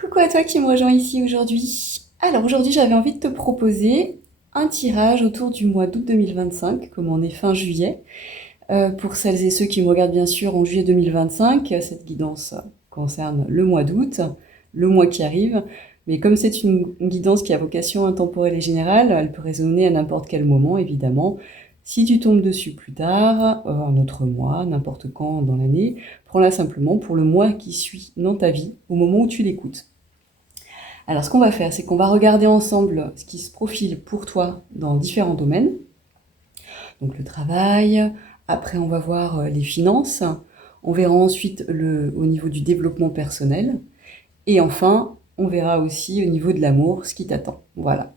Coucou à toi qui me rejoins ici aujourd'hui. Alors aujourd'hui j'avais envie de te proposer un tirage autour du mois d'août 2025, comme on est fin juillet. Pour celles et ceux qui me regardent bien sûr en juillet 2025, cette guidance concerne le mois d'août, le mois qui arrive. Mais comme c'est une guidance qui a vocation intemporelle et générale, elle peut résonner à n'importe quel moment évidemment. Si tu tombes dessus plus tard, un autre mois, n'importe quand dans l'année, prends-la simplement pour le mois qui suit dans ta vie, au moment où tu l'écoutes. Alors, ce qu'on va faire, c'est qu'on va regarder ensemble ce qui se profile pour toi dans différents domaines. Donc, le travail, après, on va voir les finances, on verra ensuite au niveau du développement personnel, et enfin, on verra aussi au niveau de l'amour ce qui t'attend. Voilà.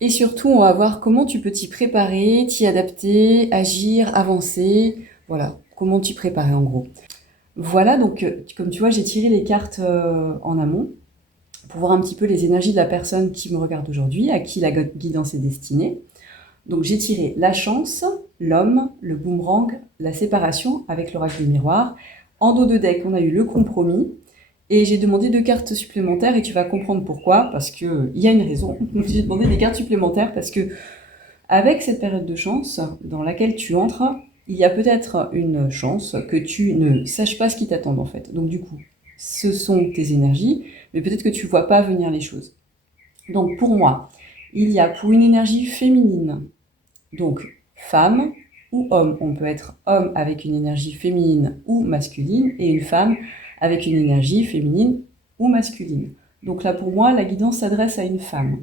Et surtout, on va voir comment tu peux t'y préparer, t'y adapter, agir, avancer. Voilà, comment t'y préparer en gros. Voilà, donc, comme tu vois, j'ai tiré les cartes en amont, pour voir un petit peu les énergies de la personne qui me regarde aujourd'hui, à qui la guidance est destinée. Donc j'ai tiré la chance, l'homme, le boomerang, la séparation avec l'oracle du miroir. En dos de deck, on a eu le compromis. Et j'ai demandé 2 cartes supplémentaires et tu vas comprendre pourquoi, parce qu'il y a une raison. J'ai demandé des cartes supplémentaires parce que avec cette période de chance dans laquelle tu entres, il y a peut-être une chance que tu ne saches pas ce qui t'attend en fait. Donc du coup, ce sont tes énergies, mais peut-être que tu ne vois pas venir les choses. Donc pour moi, il y a pour une énergie féminine, donc femme ou homme. On peut être homme avec une énergie féminine ou masculine et une femme avec une énergie féminine ou masculine. Donc là pour moi, la guidance s'adresse à une femme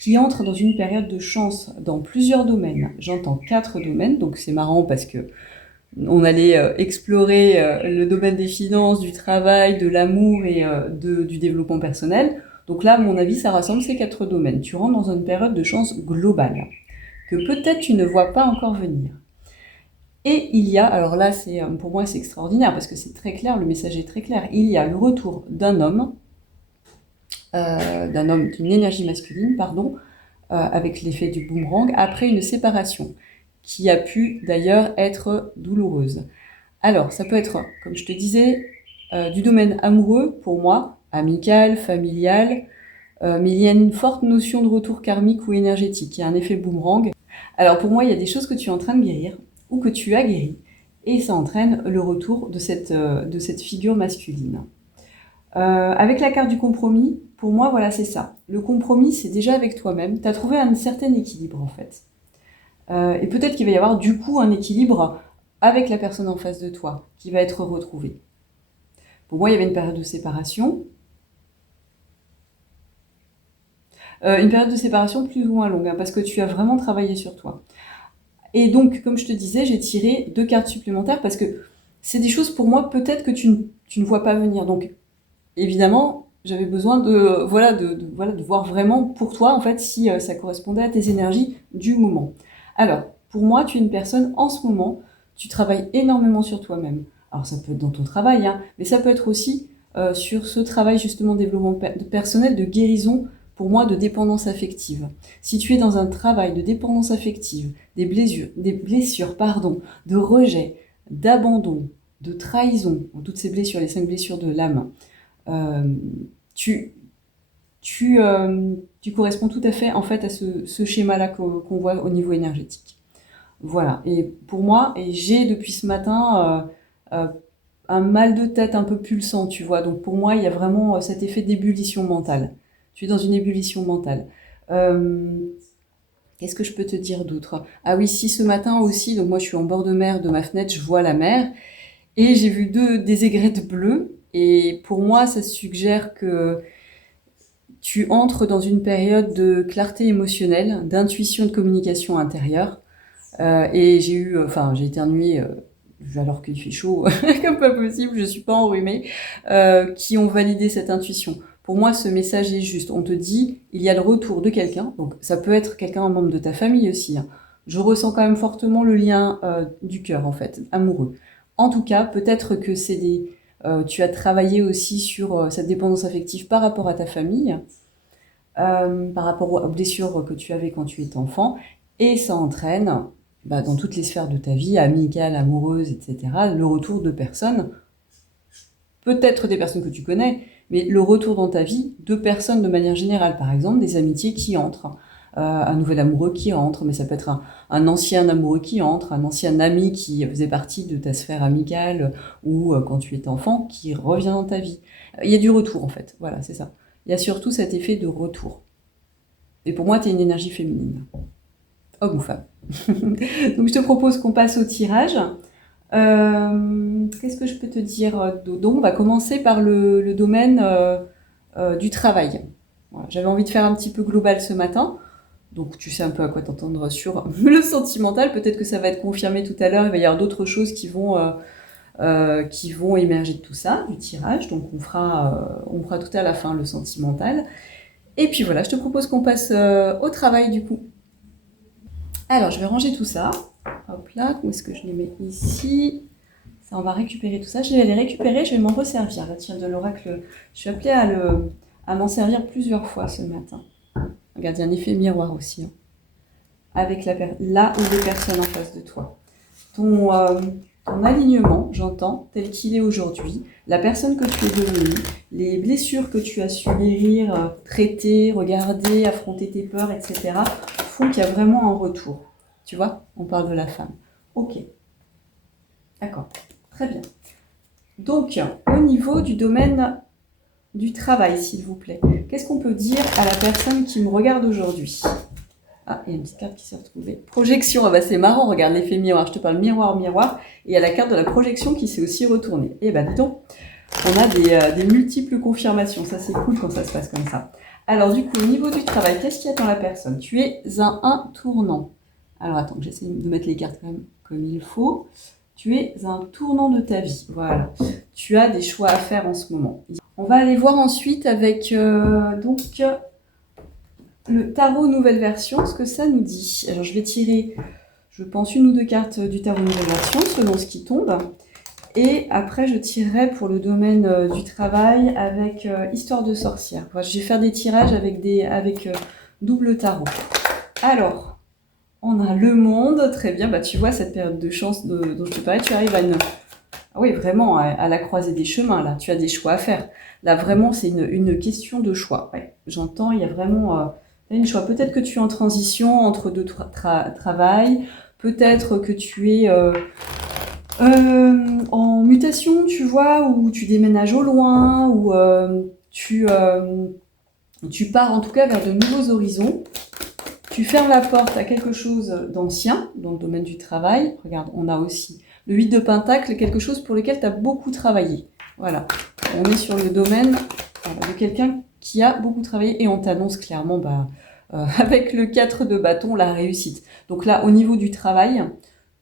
qui entre dans une période de chance dans plusieurs domaines. J'entends 4 domaines, donc c'est marrant parce que on allait explorer le domaine des finances, du travail, de l'amour et du développement personnel. Donc là, à mon avis, ça rassemble ces 4 domaines. Tu rentres dans une période de chance globale, que peut-être tu ne vois pas encore venir. Et il y a, alors là, pour moi, c'est extraordinaire, parce que c'est très clair, le message est très clair, il y a le retour d'un homme, d'une énergie masculine, pardon, avec l'effet du boomerang, après une séparation, qui a pu d'ailleurs être douloureuse. Alors, ça peut être, comme je te disais, du domaine amoureux, pour moi, amical, familial, mais il y a une forte notion de retour karmique ou énergétique, il y a un effet boomerang. Alors pour moi, il y a des choses que tu es en train de guérir, ou que tu as guéri, et ça entraîne le retour de cette figure masculine. Avec la carte du compromis, pour moi, voilà, c'est ça. Le compromis, c'est déjà avec toi-même. Tu as trouvé un certain équilibre, en fait. Et peut-être qu'il va y avoir, du coup, un équilibre avec la personne en face de toi, qui va être retrouvé. Pour moi, il y avait une période de séparation. Une période de séparation plus ou moins longue, hein, parce que tu as vraiment travaillé sur toi. Et donc, comme je te disais, j'ai tiré 2 cartes supplémentaires, parce que c'est des choses, pour moi, peut-être que tu ne vois pas venir. Donc, évidemment, j'avais besoin de voir vraiment pour toi, en fait, si ça correspondait à tes énergies du moment. Alors, pour moi, tu es une personne, en ce moment, tu travailles énormément sur toi-même. Alors, ça peut être dans ton travail, hein, mais ça peut être aussi sur ce travail, justement, développement personnel, de guérison, pour moi, de dépendance affective. Si tu es dans un travail de dépendance affective, des blessures, pardon, de rejet, d'abandon, de trahison, toutes ces blessures, les 5 blessures de l'âme, euh, tu, tu corresponds tout à fait en fait à ce schéma-là qu'on voit au niveau énergétique. Voilà. Et pour moi, et j'ai depuis ce matin un mal de tête un peu pulsant, tu vois. Donc pour moi, il y a vraiment cet effet d'ébullition mentale. Tu es dans une ébullition mentale. Euh, Qu'est-ce que je peux te dire d'autre? Ah oui, si ce matin aussi, donc moi je suis en bord de mer de ma fenêtre, je vois la mer. Et j'ai vu des aigrettes bleues. Et pour moi, ça suggère que tu entres dans une période de clarté émotionnelle, d'intuition, de communication intérieure. Et j'ai éternué alors qu'il fait chaud, comme pas possible, je suis pas enrhumée, qui ont validé cette intuition. Pour moi, ce message est juste. On te dit, il y a le retour de quelqu'un, donc ça peut être quelqu'un, un membre de ta famille aussi, hein. Je ressens quand même fortement le lien du cœur, en fait, amoureux. En tout cas, peut-être que tu as travaillé aussi sur cette dépendance affective par rapport à ta famille, par rapport aux blessures que tu avais quand tu étais enfant, et ça entraîne, dans toutes les sphères de ta vie, amicale, amoureuse, etc., le retour de personnes, peut-être des personnes que tu connais, mais le retour dans ta vie de personnes de manière générale, par exemple des amitiés qui entrent, un nouvel amoureux qui entre, mais ça peut être un ancien amoureux qui entre, un ancien ami qui faisait partie de ta sphère amicale ou quand tu étais enfant qui revient dans ta vie. Il y a du retour en fait, voilà, c'est ça. Il y a surtout cet effet de retour. Et pour moi, tu es une énergie féminine, homme ou femme. Donc je te propose qu'on passe au tirage. Qu'est-ce que je peux te dire? Donc on va commencer par le domaine du travail. Voilà, j'avais envie de faire un petit peu global ce matin. Donc tu sais un peu à quoi t'entendre sur le sentimental. Peut-être que ça va être confirmé tout à l'heure. Il va y avoir d'autres choses qui vont émerger de tout ça, du tirage. Donc on fera tout à la fin le sentimental. Et puis voilà, je te propose qu'on passe au travail du coup. Alors je vais ranger tout ça. Hop là, où est-ce que je les mets ici? Ça, on va récupérer tout ça. Je vais les récupérer, je vais m'en resservir. Là, tiens, de l'oracle, je suis appelée à m'en servir plusieurs fois ce matin. Regarde, il y a un effet miroir aussi. Hein. Avec là ou des personnes en face de toi. Ton alignement, j'entends, tel qu'il est aujourd'hui, la personne que tu es devenue, les blessures que tu as su guérir, traiter, regarder, affronter tes peurs, etc., font qu'il y a vraiment un retour. Tu vois, on parle de la femme. Ok. D'accord. Très bien. Donc, au niveau du domaine du travail, s'il vous plaît, qu'est-ce qu'on peut dire à la personne qui me regarde aujourd'hui? Ah, il y a une petite carte qui s'est retrouvée. Projection, ah bah c'est marrant, regarde l'effet miroir. Je te parle miroir, miroir. Et il y a la carte de la projection qui s'est aussi retournée. Et bah dis donc, on a des multiples confirmations. Ça, c'est cool quand ça se passe comme ça. Alors du coup, au niveau du travail, qu'est-ce qui attend la personne? Tu es un tournant. Alors attends, j'essaie de mettre les cartes quand même comme il faut. Tu es un tournant de ta vie. Voilà. Tu as des choix à faire en ce moment. On va aller voir ensuite avec le tarot nouvelle version, ce que ça nous dit. Alors je vais tirer, je pense, une ou deux cartes du tarot nouvelle version, selon ce qui tombe. Et après, je tirerai pour le domaine du travail avec Histoire de sorcière. Voilà, je vais faire des tirages avec double tarot. Alors, on a le monde, très bien. Bah, tu vois, cette période de chance dont je te parlais, tu arrives à ah oui, vraiment, à la croisée des chemins, là. Tu as des choix à faire. Là, vraiment, c'est une question de choix. Ouais, j'entends, il y a vraiment une choix. Peut-être que tu es en transition entre deux travails. Peut-être que tu es en mutation, tu vois, ou tu déménages au loin, ou tu pars en tout cas vers de nouveaux horizons. Tu fermes la porte à quelque chose d'ancien dans le domaine du travail. Regarde, on a aussi le 8 de Pentacle, quelque chose pour lequel tu as beaucoup travaillé. Voilà, on est sur le domaine de quelqu'un qui a beaucoup travaillé et on t'annonce clairement, avec le 4 de bâton, la réussite. Donc là, au niveau du travail,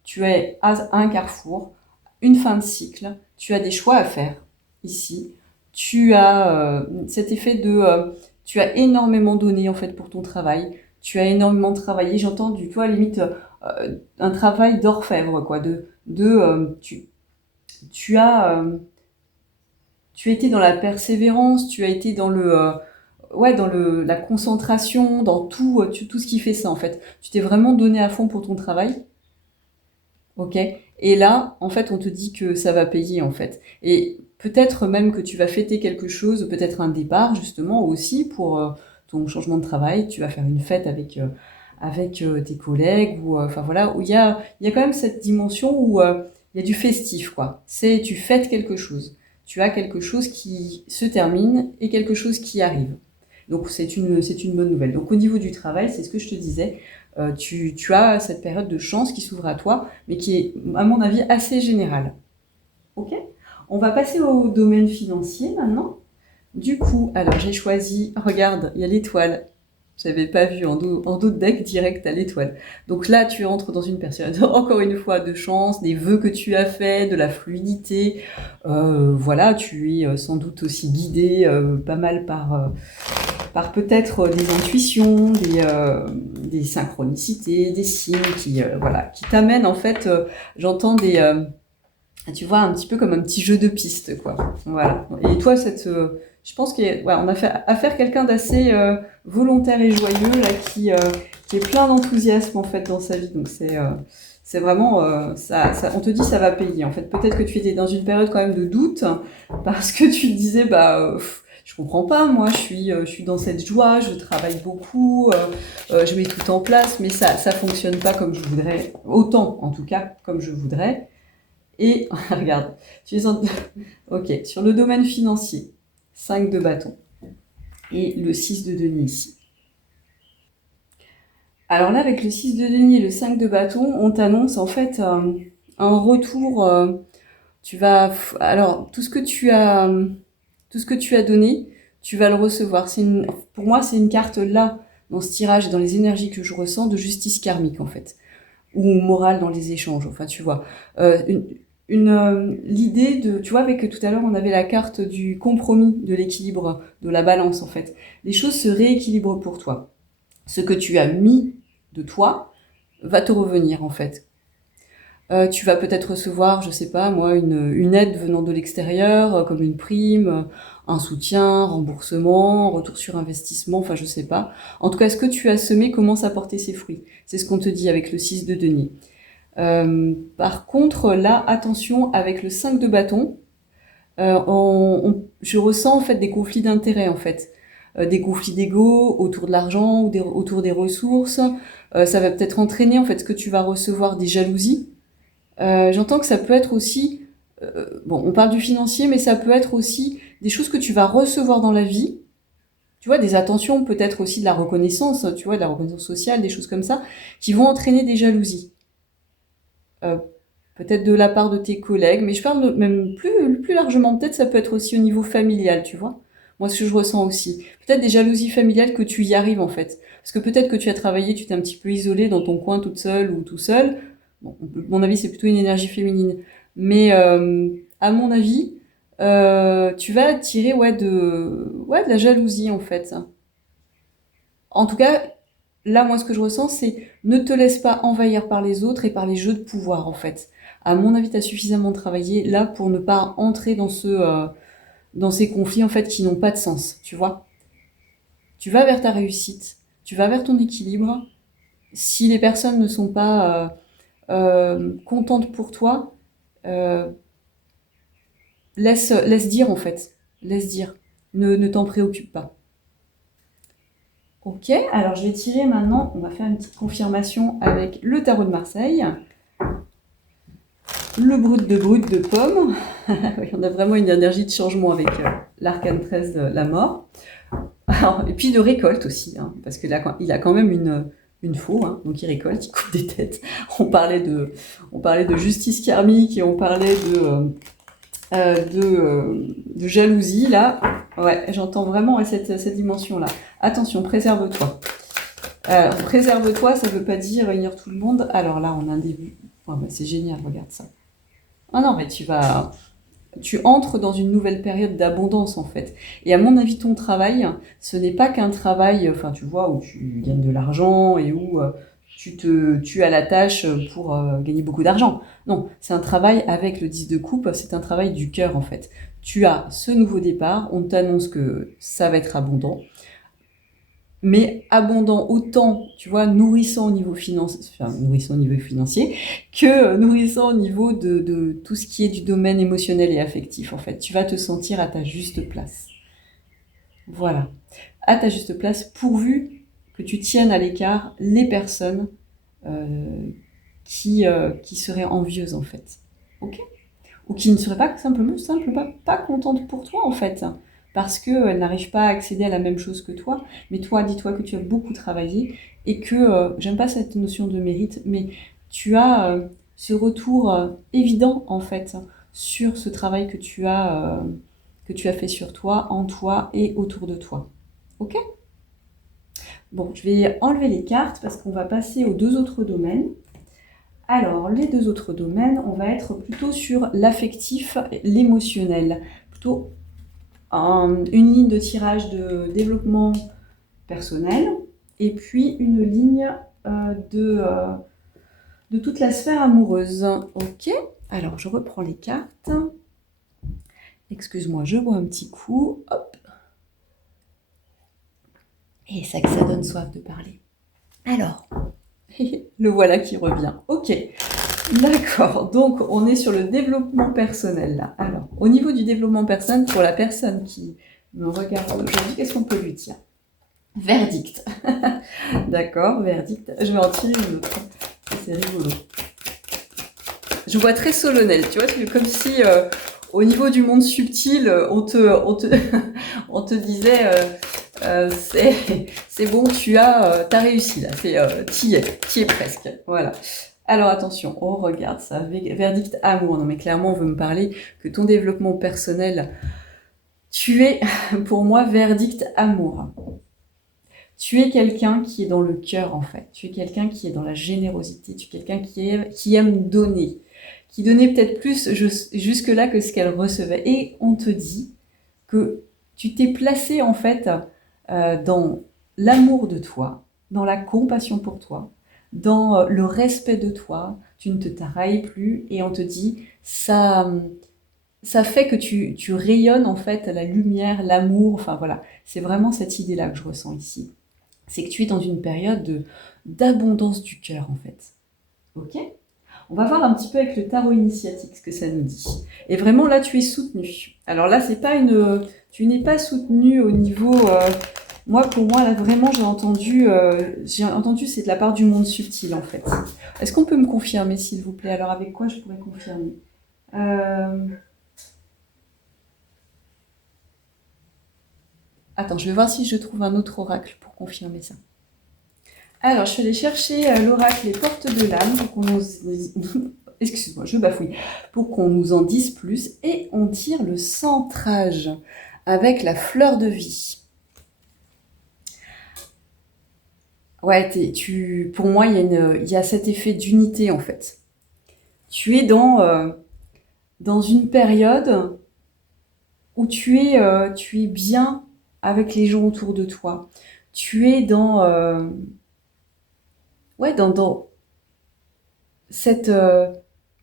tu es à un carrefour, une fin de cycle, tu as des choix à faire ici. Tu as cet effet tu as énormément donné en fait pour ton travail. Tu as énormément travaillé, j'entends du toi limite un travail d'orfèvre quoi, tu as été dans la persévérance, tu as été dans la concentration, dans tout ce qui fait ça en fait. Tu t'es vraiment donné à fond pour ton travail. OK? Et là, en fait, on te dit que ça va payer en fait. Et peut-être même que tu vas fêter quelque chose, peut-être un départ justement aussi pour ton changement de travail, tu vas faire une fête avec tes collègues ou enfin voilà, où il y a quand même cette dimension où il y a du festif quoi. Tu fêtes quelque chose. Tu as quelque chose qui se termine et quelque chose qui arrive. Donc c'est une bonne nouvelle. Donc au niveau du travail, c'est ce que je te disais, tu as cette période de chance qui s'ouvre à toi, mais qui est à mon avis assez générale. OK? On va passer au domaine financier maintenant. Du coup, alors j'ai choisi, regarde, il y a l'étoile. J'avais pas vu en dos de deck direct à l'étoile. Donc là, tu entres dans une période, encore une fois, de chance, des vœux que tu as faits, de la fluidité. Voilà, tu es sans doute aussi guidé pas mal par peut-être des intuitions, des synchronicités, des signes qui t'amènent en fait, j'entends tu vois, un petit peu comme un petit jeu de piste, quoi. Voilà. Et toi, je pense qu'on a fait affaire à quelqu'un d'assez volontaire et joyeux, là, qui est plein d'enthousiasme, en fait, dans sa vie. Donc, c'est vraiment, on te dit, ça va payer. En fait, peut-être que tu étais dans une période quand même de doute, parce que tu te disais, je comprends pas, moi, je suis dans cette joie, je travaille beaucoup, je mets tout en place, mais ça fonctionne pas comme je voudrais, autant, en tout cas, comme je voudrais. Et, regarde, ok, sur le domaine financier, 5 de bâton, et le 6 de denier ici. Alors là, avec le 6 de denier et le 5 de bâton, on t'annonce en fait un retour. Alors, tout ce que tu as donné, tu vas le recevoir. Pour moi, c'est une carte là, dans ce tirage et dans les énergies que je ressens, de justice karmique en fait, ou morale dans les échanges. Enfin, tu vois, l'idée de, tu vois, avec tout à l'heure, on avait la carte du compromis, de l'équilibre, de la balance en fait. Les choses se rééquilibrent pour toi. Ce que tu as mis de toi va te revenir en fait. Tu vas peut-être recevoir, je sais pas moi, une aide venant de l'extérieur, comme une prime, un soutien, un remboursement, un retour sur investissement, enfin je sais pas. En tout cas, ce que tu as semé commence à porter ses fruits. C'est ce qu'on te dit avec le 6 de denier. Par contre, là, attention, avec le 5 de bâton, je ressens en fait des conflits d'intérêts en fait. Des conflits d'ego autour de l'argent ou autour des ressources. Ça va peut-être entraîner en fait ce que tu vas recevoir des jalousies. J'entends que ça peut être aussi, bon, on parle du financier, mais ça peut être aussi des choses que tu vas recevoir dans la vie. Tu vois, des attentions, peut-être aussi de la reconnaissance, tu vois, de la reconnaissance sociale, des choses comme ça, qui vont entraîner des jalousies. Euh, Peut-être de la part de tes collègues, mais je parle même plus largement, peut-être ça peut être aussi au niveau familial, tu vois. Moi, ce que je ressens aussi. Peut-être des jalousies familiales que tu y arrives, en fait. Parce que peut-être que tu as travaillé, tu t'es un petit peu isolée dans ton coin toute seule ou tout seul. Bon, mon avis, c'est plutôt une énergie féminine. Mais à mon avis, tu vas attirer de la jalousie, en fait. En tout cas, là, moi, ce que je ressens, c'est ne te laisse pas envahir par les autres et par les jeux de pouvoir, en fait. À mon avis, tu as suffisamment travaillé là pour ne pas entrer dans ces conflits, en fait, qui n'ont pas de sens, tu vois. Tu vas vers ta réussite, tu vas vers ton équilibre. Si les personnes ne sont pas contentes pour toi, euh, laisse dire, en fait. Laisse dire. Ne t'en préoccupe pas. Ok, alors je vais tirer maintenant, on va faire une petite confirmation avec le tarot de Marseille. Le brut de pomme. Oui, on a vraiment une énergie de changement avec l'arcane 13 de la mort. Alors, et puis de récolte aussi, hein, parce que là, il a quand même une faux, hein, donc il récolte, il coupe des têtes. On parlait de justice karmique et on parlait de jalousie, là. Ouais, j'entends vraiment cette dimension-là. Attention, préserve-toi. Préserve-toi, ça veut pas dire ignore tout le monde. Alors là, on a un début. Oh, bah, c'est génial, regarde ça. Ah non, mais tu entres dans une nouvelle période d'abondance en fait. Et à mon avis, ton travail, ce n'est pas qu'un travail, enfin tu vois, où tu gagnes de l'argent et où tu te tues à la tâche pour gagner beaucoup d'argent. Non, c'est un travail avec le 10 de coupe, c'est un travail du cœur en fait. Tu as ce nouveau départ, on t'annonce que ça va être abondant. Mais abondant autant, tu vois, nourrissant au niveau financier, que nourrissant au niveau de tout ce qui est du domaine émotionnel et affectif, en fait. Tu vas te sentir à ta juste place. Voilà. À ta juste place, pourvu que tu tiennes à l'écart les personnes qui seraient envieuses, en fait. Ok ? Ou qui ne seraient pas simplement pas contentes pour toi, en fait. Parce qu'elles n'arrivent pas à accéder à la même chose que toi. Mais toi, dis-toi que tu as beaucoup travaillé et que, j'aime pas cette notion de mérite, mais tu as ce retour évident, en fait, sur ce travail que tu as fait sur toi, en toi et autour de toi. Ok ? Bon, je vais enlever les cartes parce qu'on va passer aux deux autres domaines. Alors, les deux autres domaines, on va être plutôt sur l'affectif, l'émotionnel. Plutôt une ligne de tirage de développement personnel et puis une ligne de toute la sphère amoureuse. Ok, alors je reprends les cartes. Excuse-moi, je bois un petit coup. Hop. Et ça que ça donne soif de parler. Alors, le voilà qui revient. Ok, d'accord. Donc, on est sur le développement personnel là. Alors, au niveau du développement personnel, pour la personne qui Mais on regarde aujourd'hui, qu'est-ce qu'on peut lui dire? Verdict. D'accord, verdict. Je vais en tirer une autre. C'est rigolo. Je vois très solennel, tu vois, c'est comme si au niveau du monde subtil, on te disait c'est bon, t'as réussi là, t'y es presque. Voilà. Alors attention, on regarde ça. Verdict amour. Non mais clairement, on veut me parler que ton développement personnel, tu es, pour moi, verdict amour. Tu es quelqu'un qui est dans le cœur en fait. Tu es quelqu'un qui est dans la générosité. Tu es quelqu'un qui aime donner. Qui donnait peut-être plus jusque-là que ce qu'elle recevait. Et on te dit que tu t'es placé en fait dans l'amour de toi, dans la compassion pour toi, dans le respect de toi. Tu ne te tarailles plus et on te dit ça fait que tu rayonnes en fait la lumière, l'amour. Enfin voilà, c'est vraiment cette idée-là que je ressens ici. C'est que tu es dans une période d'abondance du cœur en fait. Ok ? On va voir un petit peu avec le tarot initiatique ce que ça nous dit. Et vraiment là, tu es soutenu. Alors là, c'est pas tu n'es pas soutenu au niveau. Pour moi, là vraiment, j'ai entendu, c'est de la part du monde subtil en fait. Est-ce qu'on peut me confirmer, s'il vous plaît? Alors avec quoi je pourrais confirmer? Attends, je vais voir si je trouve un autre oracle pour confirmer ça. Alors, je suis allée chercher l'oracle Les Portes de l'âme pour qu'on nous... Excuse-moi, je bafouille. Pour qu'on nous en dise plus. Et on tire le centrage avec la fleur de vie. Ouais, pour moi, il y a cet effet d'unité, en fait. Tu es dans une période où tu es bien avec les gens autour de toi. Tu es dans cette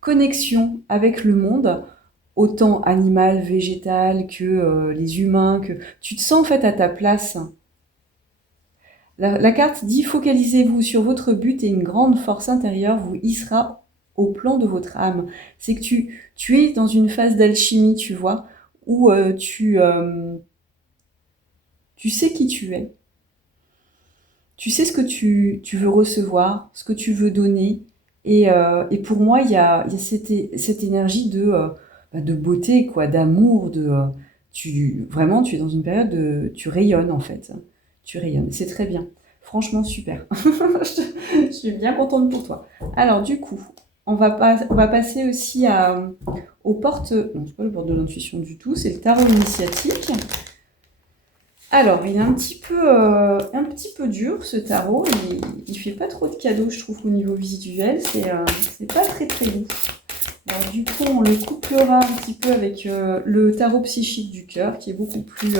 connexion avec le monde, autant animal, végétal que les humains, que tu te sens en fait à ta place. La carte dit focalisez-vous sur votre but et une grande force intérieure vous hissera au plan de votre âme. C'est que tu es dans une phase d'alchimie, tu vois, où tu sais qui tu es. Tu sais ce que tu veux recevoir, ce que tu veux donner. Et pour moi, il y a cette énergie de beauté, quoi, d'amour, vraiment, tu es dans une période tu rayonnes en fait. Tu rayonnes, c'est très bien. Franchement, super. Je suis bien contente pour toi. Alors du coup, on va passer aussi aux portes... Non, c'est pas le porte de l'intuition du tout, c'est le tarot initiatique. Alors, il est un petit peu dur ce tarot. Il fait pas trop de cadeaux, je trouve, au niveau visuel. C'est pas très très beau. Alors, du coup, on le couplera un petit peu avec le tarot psychique du cœur, qui est beaucoup plus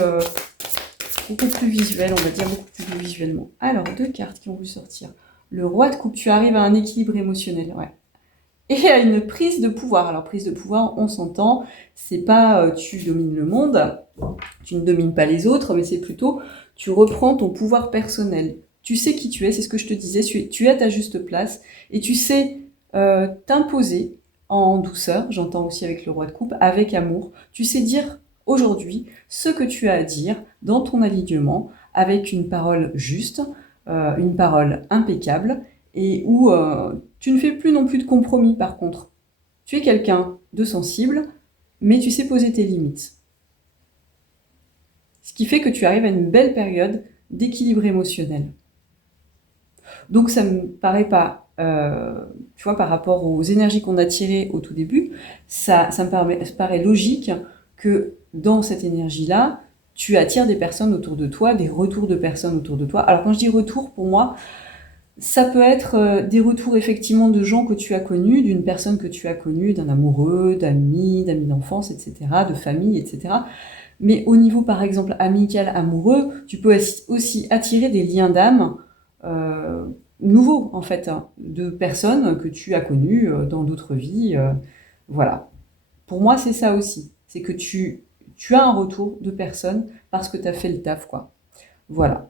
visuel, on va dire beaucoup plus beau visuellement. Alors, deux cartes qui ont voulu sortir. Le roi de coupe, tu arrives à un équilibre émotionnel, ouais. Et à une prise de pouvoir. Alors, prise de pouvoir, on s'entend, c'est pas tu domines le monde, tu ne domines pas les autres, mais c'est plutôt tu reprends ton pouvoir personnel. Tu sais qui tu es, c'est ce que je te disais, tu es à ta juste place et tu sais t'imposer en douceur, j'entends aussi avec le roi de coupe, avec amour. Tu sais dire aujourd'hui ce que tu as à dire dans ton alignement avec une parole juste, une parole impeccable et où tu ne fais plus non plus de compromis par contre. Tu es quelqu'un de sensible, mais tu sais poser tes limites. Ce qui fait que tu arrives à une belle période d'équilibre émotionnel. Donc ça me paraît pas, tu vois, par rapport aux énergies qu'on a tirées au tout début, ça me paraît logique que dans cette énergie-là, tu attires des personnes autour de toi, des retours de personnes autour de toi. Alors quand je dis retour, pour moi, ça peut être des retours effectivement de gens que tu as connus, d'une personne que tu as connue, d'un amoureux, d'amis d'enfance, etc., de famille, etc. Mais au niveau, par exemple, amical, amoureux, tu peux aussi attirer des liens d'âme nouveaux, en fait, hein, de personnes que tu as connues dans d'autres vies. Voilà. Pour moi, c'est ça aussi. C'est que tu as un retour de personnes parce que tu as fait le taf, quoi. Voilà.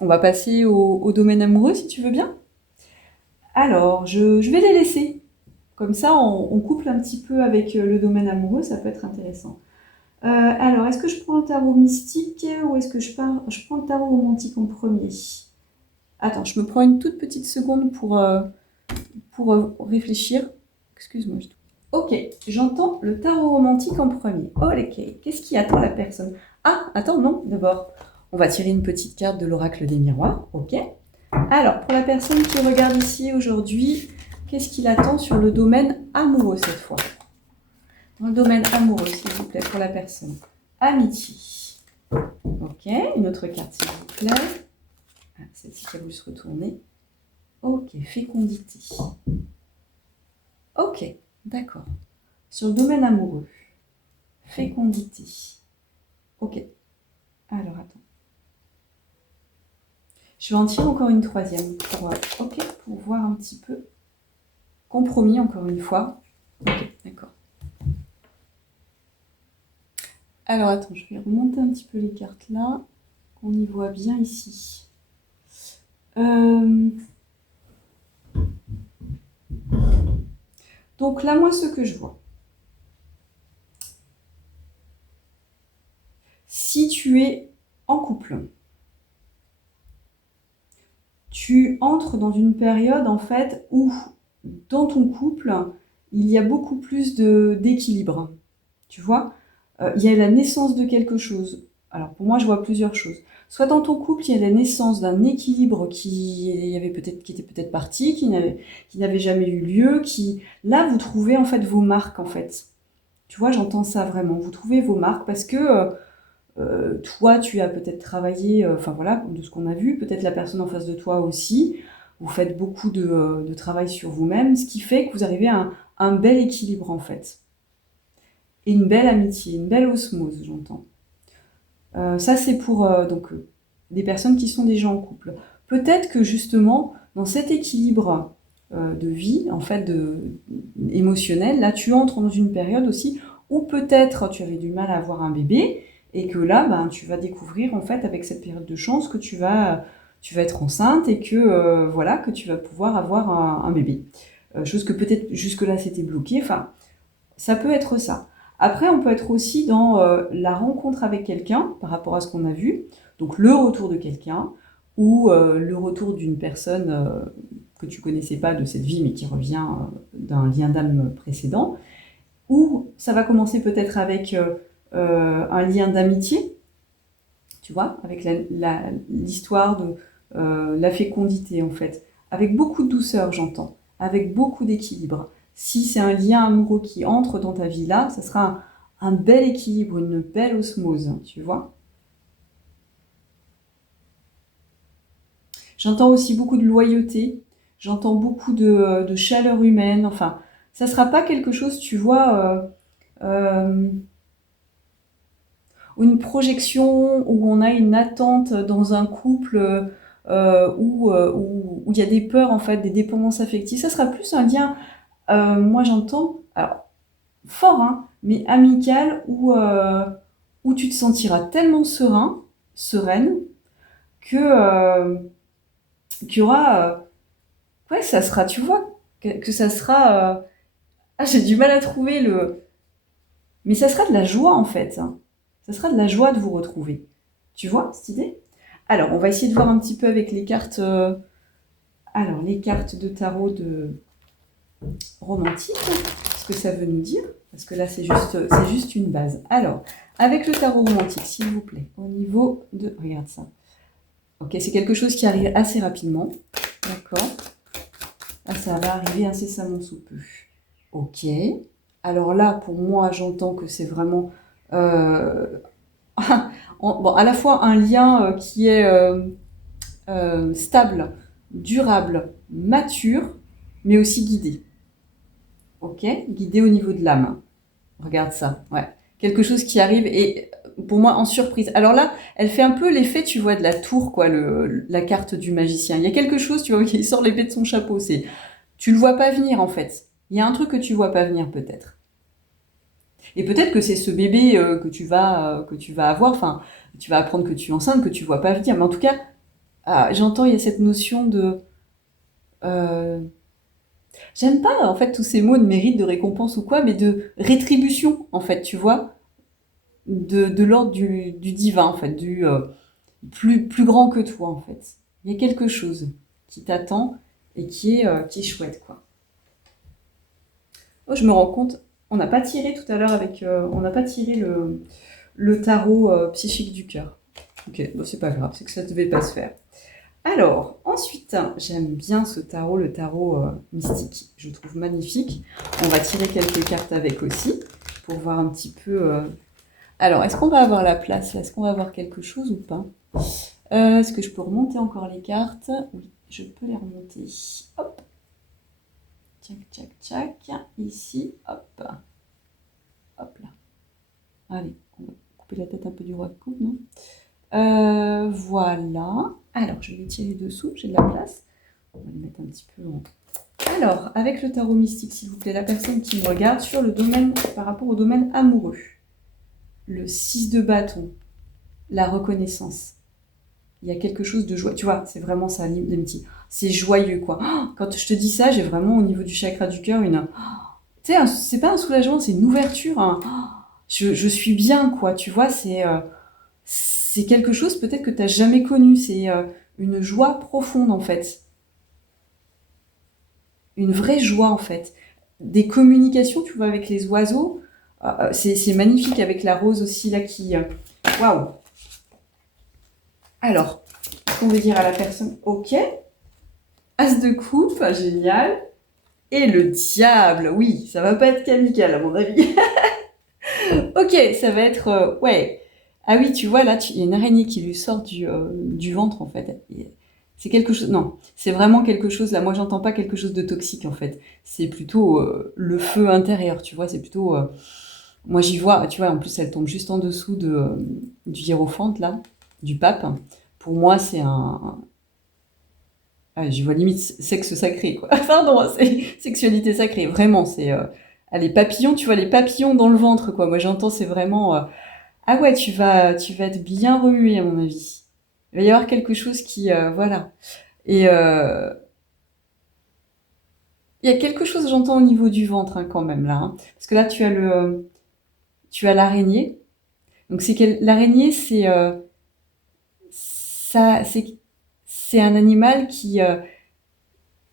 On va passer au domaine amoureux, si tu veux bien. Alors, je vais les laisser. Comme ça, on couple un petit peu avec le domaine amoureux, ça peut être intéressant. Alors, est-ce que je prends le tarot mystique ou est-ce que je prends le tarot romantique en premier? Attends, je me prends une toute petite seconde pour réfléchir. Excuse-moi. Ok, j'entends le tarot romantique en premier. Ok, qu'est-ce qui attend la personne? Ah, attends, non, d'abord, on va tirer une petite carte de l'oracle des miroirs. Ok. Alors, pour la personne qui regarde ici aujourd'hui, qu'est-ce qu'il attend sur le domaine amoureux cette fois? Dans le domaine amoureux, s'il vous plaît, pour la personne. Amitié. Ok, une autre carte, s'il vous plaît. Ah, celle-ci qui a voulu se retourner. Ok, fécondité. Ok, d'accord. Sur le domaine amoureux, fécondité. Ok, alors attends. Je vais en tirer encore une troisième pour voir un petit peu. Compromis, encore une fois. Ok, d'accord. Alors attends, je vais remonter un petit peu les cartes là, qu'on y voit bien ici. Donc là, moi, ce que je vois, si tu es en couple, tu entres dans une période en fait où dans ton couple, il y a beaucoup plus d'équilibre. Tu vois, il y a la naissance de quelque chose. Alors pour moi, je vois plusieurs choses. Soit dans ton couple, il y a la naissance d'un équilibre qui était peut-être parti, qui n'avait jamais eu lieu, qui là vous trouvez en fait vos marques en fait. Tu vois, j'entends ça vraiment. Vous trouvez vos marques parce que toi, tu as peut-être travaillé, enfin voilà, de ce qu'on a vu, peut-être la personne en face de toi aussi. Vous faites beaucoup de travail sur vous-même, ce qui fait que vous arrivez à un bel équilibre en fait. Et une belle amitié, une belle osmose, j'entends. Ça, c'est pour des personnes qui sont déjà en couple. Peut-être que justement, dans cet équilibre de vie, en fait, émotionnel, là, tu entres dans une période aussi où peut-être tu avais du mal à avoir un bébé et que là, ben, tu vas découvrir, en fait, avec cette période de chance, que tu vas être enceinte et que, voilà, que tu vas pouvoir avoir un bébé. Chose que peut-être jusque-là, c'était bloqué. Enfin, ça peut être ça. Après, on peut être aussi dans la rencontre avec quelqu'un par rapport à ce qu'on a vu, donc le retour de quelqu'un ou le retour d'une personne que tu connaissais pas de cette vie mais qui revient d'un lien d'âme précédent, ou ça va commencer peut-être avec un lien d'amitié, tu vois, avec l'histoire de la fécondité en fait, avec beaucoup de douceur j'entends, avec beaucoup d'équilibre. Si c'est un lien amoureux qui entre dans ta vie là, ça sera un bel équilibre, une belle osmose, tu vois. J'entends aussi beaucoup de loyauté, j'entends beaucoup de chaleur humaine, enfin, ça sera pas quelque chose, tu vois, une projection où on a une attente dans un couple où il y a des peurs en fait, des dépendances affectives. Ça sera plus un lien, moi j'entends, alors fort, hein, mais amical où tu te sentiras tellement sereine, que qu'il y aura, ouais, ça sera, tu vois, que ça sera, ah j'ai du mal à trouver mais ça sera de la joie en fait, hein. Ça sera de la joie de vous retrouver. Tu vois cette idée? Alors, on va essayer de voir un petit peu avec les cartes. Alors, les cartes de tarot de romantique, ce que ça veut nous dire. Parce que là, c'est juste une base. Alors, avec le tarot romantique, s'il vous plaît, au niveau de. Regarde ça. Ok, c'est quelque chose qui arrive assez rapidement. D'accord. Ah, ça va arriver incessamment sous peu. Ok. Alors là, pour moi, j'entends que c'est vraiment. euh, bon, à la fois un lien qui est stable, durable, mature, mais aussi guidé. Ok? Guidé au niveau de l'âme. Regarde ça. Ouais. Quelque chose qui arrive et pour moi en surprise. Alors là, elle fait un peu l'effet, tu vois, de la tour, quoi, la carte du magicien. Il y a quelque chose, tu vois, qui sort l'épée de son chapeau. Tu le vois pas venir en fait. Il y a un truc que tu vois pas venir peut-être. Et peut-être que c'est ce bébé que tu vas avoir. Enfin, tu vas apprendre que tu es enceinte, que tu vois pas venir. Mais en tout cas, j'entends, il y a cette notion de euh, j'aime pas en fait tous ces mots de mérite, de récompense ou quoi, mais de rétribution en fait, tu vois. de l'ordre du divin, en fait, plus grand que toi, en fait. Il y a quelque chose qui t'attend et qui est chouette, quoi. Oh, je me rends compte, on n'a pas tiré tout à l'heure on n'a pas tiré le tarot psychique du cœur. Ok, bon, c'est pas grave, c'est que ça devait pas se faire. Alors, ensuite, j'aime bien ce tarot, le tarot mystique, je le trouve magnifique. On va tirer quelques cartes avec aussi, pour voir un petit peu... Alors, est-ce qu'on va avoir la place là? Est-ce qu'on va avoir quelque chose ou pas? Est-ce que je peux remonter encore les cartes? Oui, je peux les remonter. Hop. Tchac, tchac, tchac. Ici, hop. Hop là. Allez, on va couper la tête un peu du roi de coupe, non? Voilà. Alors, je vais tirer dessous, j'ai de la place. On va les mettre un petit peu en... Alors, avec le tarot mystique, s'il vous plaît, la personne qui me regarde sur le domaine, par rapport au domaine amoureux. Le 6 de bâton, la reconnaissance. Il y a quelque chose de joyeux. Tu vois, c'est vraiment ça, l'amitié. C'est joyeux, quoi. Quand je te dis ça, j'ai vraiment au niveau du chakra du cœur une... Tu sais, c'est pas un soulagement, c'est une ouverture. Je suis bien, quoi. Tu vois, c'est quelque chose peut-être que tu n'as jamais connu. C'est une joie profonde, en fait. Une vraie joie, en fait. Des communications, tu vois, avec les oiseaux. C'est magnifique avec la rose aussi, là, qui... Waouh! Alors, on veut dire à la personne, ok, as de coupe, génial, et le diable, oui, ça va pas être amical à mon avis. Ok, ça va être, ouais, ah oui, tu vois, là, il y a une araignée qui lui sort du ventre, en fait. C'est quelque chose, non, c'est vraiment quelque chose, là, moi, j'entends pas quelque chose de toxique, en fait. C'est plutôt le feu intérieur, tu vois, c'est plutôt... moi, j'y vois, tu vois, en plus, elle tombe juste en dessous du hiérophante, là, du pape. Pour moi, c'est un... Ah, j'y vois limite sexe sacré, quoi. Pardon, c'est sexualité sacrée, vraiment, c'est... ah, les papillons, tu vois, les papillons dans le ventre, quoi. Moi, j'entends, c'est vraiment... ah ouais, tu vas être bien remué, à mon avis. Il va y avoir quelque chose qui... voilà. Et il y a quelque chose, j'entends, au niveau du ventre, hein, quand même, là. Hein. Parce que là, tu as l'araignée. Donc, l'araignée, c'est un animal qui...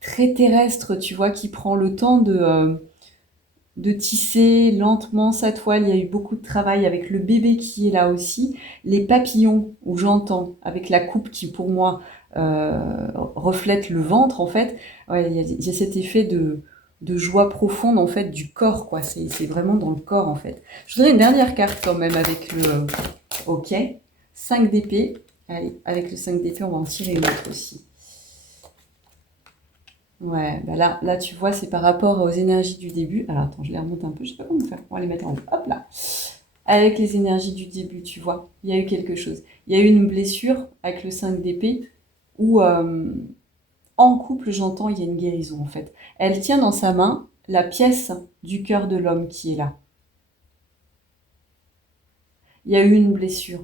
très terrestre, tu vois, qui prend le temps de tisser lentement sa toile. Il y a eu beaucoup de travail avec le bébé qui est là aussi. Les papillons, où j'entends, avec la coupe qui, pour moi, reflète le ventre, en fait, ouais, il y a cet effet de joie profonde, en fait, du corps, quoi. C'est vraiment dans le corps, en fait. Je voudrais une dernière carte, quand même, avec le... Ok. 5 d'épée. Allez, avec le 5 d'épée, on va en tirer une autre aussi. Ouais, bah là, tu vois, c'est par rapport aux énergies du début. Alors, attends, je les remonte un peu, je sais pas comment faire. On va les mettre en haut. Hop là. Avec les énergies du début, tu vois, il y a eu quelque chose. Il y a eu une blessure avec le 5 d'épée où, en couple, j'entends, il y a une guérison, en fait. Elle tient dans sa main la pièce du cœur de l'homme qui est là. Il y a eu une blessure.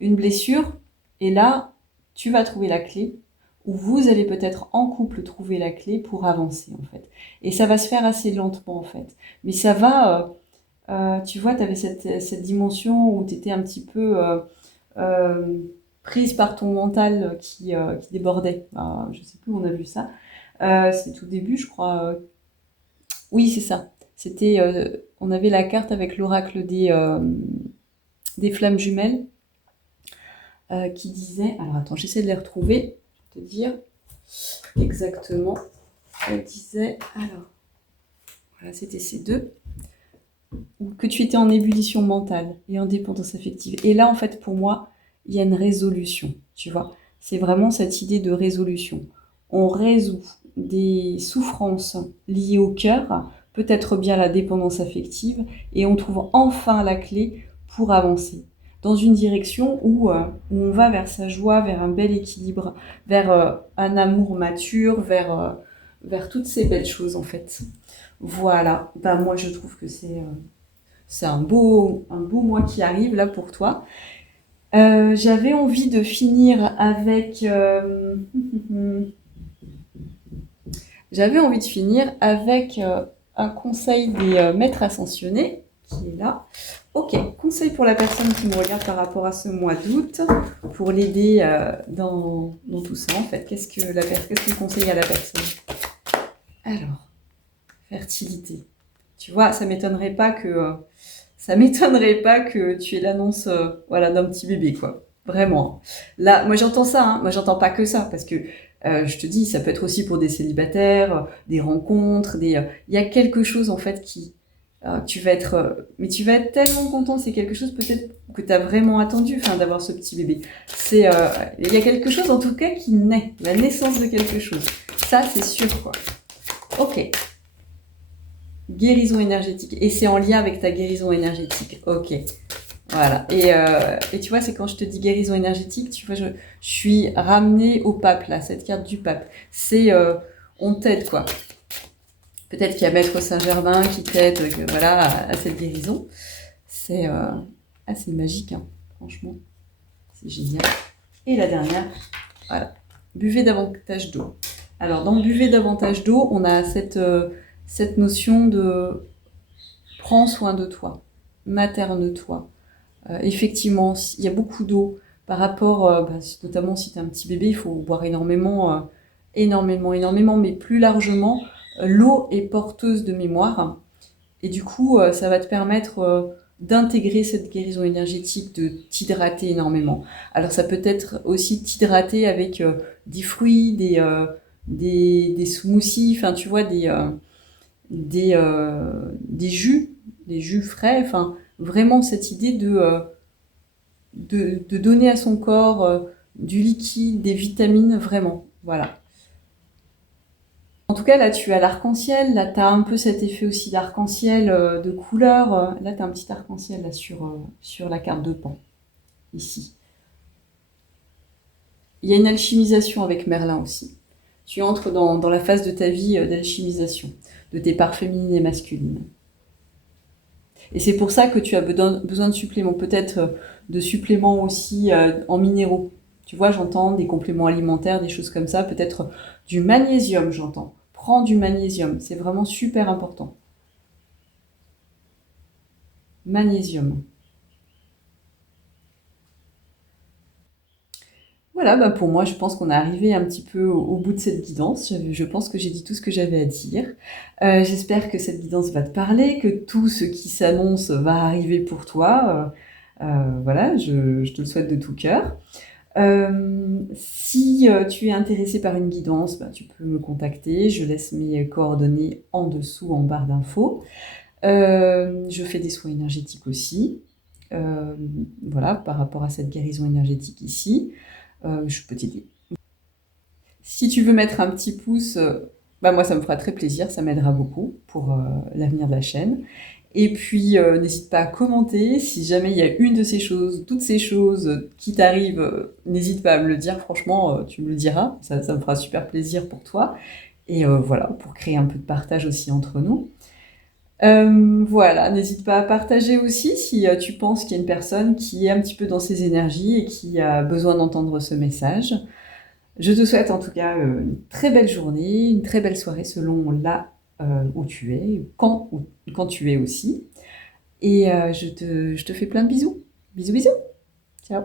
Une blessure, et là, tu vas trouver la clé où vous allez peut-être en couple trouver la clé pour avancer en fait. Et ça va se faire assez lentement en fait. Mais ça va, tu vois, tu avais cette dimension où tu étais un petit peu euh, prise par ton mental qui débordait. Je sais plus où on a vu ça. C'est tout début, je crois. Oui, c'est ça. C'était, on avait la carte avec l'oracle des flammes jumelles qui disait, alors attends, j'essaie de les retrouver, je vais te dire exactement. Elle disait, alors, voilà, c'était ces deux, que tu étais en ébullition mentale et en dépendance affective. Et là, en fait, pour moi, il y a une résolution, tu vois. C'est vraiment cette idée de résolution. On résout des souffrances liées au cœur, peut-être bien la dépendance affective, et on trouve enfin la clé pour avancer dans une direction où on va vers sa joie, vers un bel équilibre, vers un amour mature, vers toutes ces belles choses en fait. Voilà, ben, moi je trouve que c'est un beau mois qui arrive là pour toi. J'avais envie de finir avec... j'avais envie de finir avec un conseil des maîtres ascensionnés qui est là. Ok, conseil pour la personne qui me regarde par rapport à ce mois d'août, pour l'aider dans tout ça en fait. Qu'est-ce que tu conseilles à la personne? Alors, fertilité. Tu vois, ça m'étonnerait pas que tu aies l'annonce voilà, d'un petit bébé, quoi. Vraiment. Là, moi j'entends ça, hein. Moi j'entends pas que ça, parce que je te dis, ça peut être aussi pour des célibataires, des rencontres, il y a quelque chose en fait qui tu vas être mais tu vas être tellement content, c'est quelque chose peut-être que tu as vraiment attendu, enfin d'avoir ce petit bébé. C'est il y a quelque chose en tout cas qui naît, la naissance de quelque chose. Ça c'est sûr quoi. OK. Guérison énergétique. Et c'est en lien avec ta guérison énergétique. Ok. Voilà. Et tu vois, c'est quand je te dis guérison énergétique, tu vois, je suis ramenée au pape, là, cette carte du pape. C'est, on t'aide, quoi. Peut-être qu'il y a Maître Saint-Germain qui t'aide, voilà, à cette guérison. C'est assez magique, hein, franchement. C'est génial. Et la dernière, voilà. Buvez davantage d'eau. Alors, dans buvez davantage d'eau, on a cette notion de prends soin de toi, materne-toi. Effectivement, il y a beaucoup d'eau par rapport, notamment si tu as un petit bébé, il faut boire énormément, énormément, mais plus largement, l'eau est porteuse de mémoire et du coup, ça va te permettre d'intégrer cette guérison énergétique, de t'hydrater énormément. Alors ça peut être aussi t'hydrater avec des fruits, des smoothies, enfin tu vois, des jus, des jus frais, enfin vraiment cette idée de donner à son corps du liquide, des vitamines, vraiment, voilà. En tout cas, là, tu as l'arc-en-ciel, là, tu as un peu cet effet aussi d'arc-en-ciel, de couleur. Là, tu as un petit arc-en-ciel là, sur la carte de Pan, ici. Il y a une alchimisation avec Merlin aussi. Tu entres dans la phase de ta vie d'alchimisation, de tes parts féminines et masculines. Et c'est pour ça que tu as besoin de suppléments, peut-être de suppléments aussi en minéraux. Tu vois, j'entends des compléments alimentaires, des choses comme ça, peut-être du magnésium, j'entends. Prends du magnésium, c'est vraiment super important. Magnésium. Voilà, bah pour moi, je pense qu'on est arrivé un petit peu au bout de cette guidance. Je pense que j'ai dit tout ce que j'avais à dire. J'espère que cette guidance va te parler, que tout ce qui s'annonce va arriver pour toi. Voilà, je te le souhaite de tout cœur. Si tu es intéressé par une guidance, bah, tu peux me contacter. Je laisse mes coordonnées en dessous, en barre d'infos. Je fais des soins énergétiques aussi. Euh, voilà, par rapport à cette guérison énergétique ici. Je peux t'aider. Si tu veux mettre un petit pouce, bah moi ça me fera très plaisir, ça m'aidera beaucoup pour l'avenir de la chaîne. Et puis n'hésite pas à commenter, si jamais il y a une de ces choses, toutes ces choses qui t'arrivent, n'hésite pas à me le dire, franchement, tu me le diras, ça me fera super plaisir pour toi. Et voilà, pour créer un peu de partage aussi entre nous. Voilà, n'hésite pas à partager aussi si tu penses qu'il y a une personne qui est un petit peu dans ses énergies et qui a besoin d'entendre ce message. Je te souhaite en tout cas une très belle journée, une très belle soirée selon là où tu es, quand tu es aussi. Et je te fais plein de bisous. Bisous, bisous. Ciao.